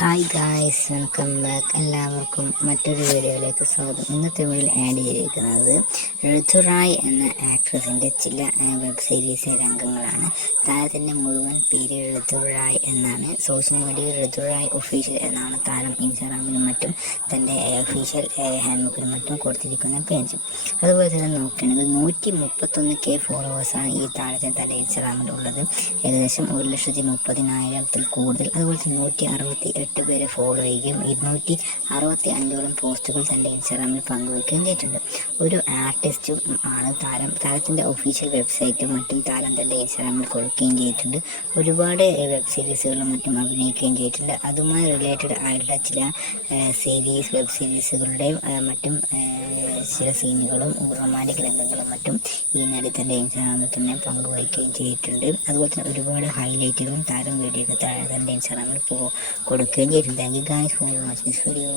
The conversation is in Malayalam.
Hi guys, welcome back. എല്ലാവർക്കും മറ്റൊരു വീഡിയോയിലേക്ക് സ്വാഗതം. ഇന്നത്തെ വീഡിയോയിൽ ആഡ് ചെയ്തിരിക്കുന്നത് ഋതുറായ് എന്ന ആക്ട്രസിൻ്റെ ചില വെബ് സീരീസ് രംഗങ്ങളാണ്. താരത്തിൻ്റെ മുഴുവൻ പേര് ഋതുറായ് എന്നാണ്. സോഷ്യൽ മീഡിയയിൽ ഋതുറായ് ഒഫീഷ്യൽ എന്നാണ് താരം ഇൻസ്റ്റാഗ്രാമിലും മറ്റും തൻ്റെ ഒഫീഷ്യൽ ഹാൻഡ്ബുക്കിലും മറ്റും കൊടുത്തിരിക്കുന്ന പേജ്. അതുപോലെ തന്നെ നോക്കുകയാണെങ്കിൽ 131K ഫോളോവേഴ്സാണ് ഈ താരത്തിന് തൻ്റെ ഇൻസ്റ്റാഗ്രാമിൽ ഉള്ളത്. ഏകദേശം 1,30,000-ത്തിൽ കൂടുതൽ. അതുപോലെ തന്നെ 168 പേരെ ഫോളോ ചെയ്യുകയും 265ഓളം പോസ്റ്റുകൾ തൻ്റെ ഇൻസ്റ്റാഗ്രാമിൽ പങ്കുവയ്ക്കുകയും ചെയ്തിട്ടുണ്ട്. ഒരു ആർട്ടിസ്റ്റും ആണ് താരം. താരത്തിൻ്റെ ഒഫീഷ്യൽ വെബ്സൈറ്റും മറ്റും താരം തൻ്റെ ഇൻസ്റ്റാഗ്രാമിൽ കൊടുക്കുകയും ചെയ്തിട്ടുണ്ട്. ഒരുപാട് വെബ് സീരീസുകളും മറ്റും അഭിനയിക്കുകയും ചെയ്തിട്ടുണ്ട്. അതുമായി റിലേറ്റഡ് ആയിട്ടുള്ള ചില വെബ് സീരീസുകളുടെയും മറ്റും ചില സീനുകളും റൊമാൻറ്റിക് രംഗങ്ങളും മറ്റും ഈ നടി തൻ്റെ ഇൻസ്റ്റാഗ്രാമിൽ തന്നെ പങ്കുവയ്ക്കുകയും ചെയ്തിട്ടുണ്ട്. അതുപോലെ തന്നെ ഒരുപാട് ഹൈലൈറ്റുകളും താരം വീഡിയോയ്ക്ക് തൻ്റെ ഇൻസ്റ്റാഗ്രാമിൽ കൊടുക്കുകയും ചെയ്തിട്ടുണ്ട്. Thank you guys for watching this video.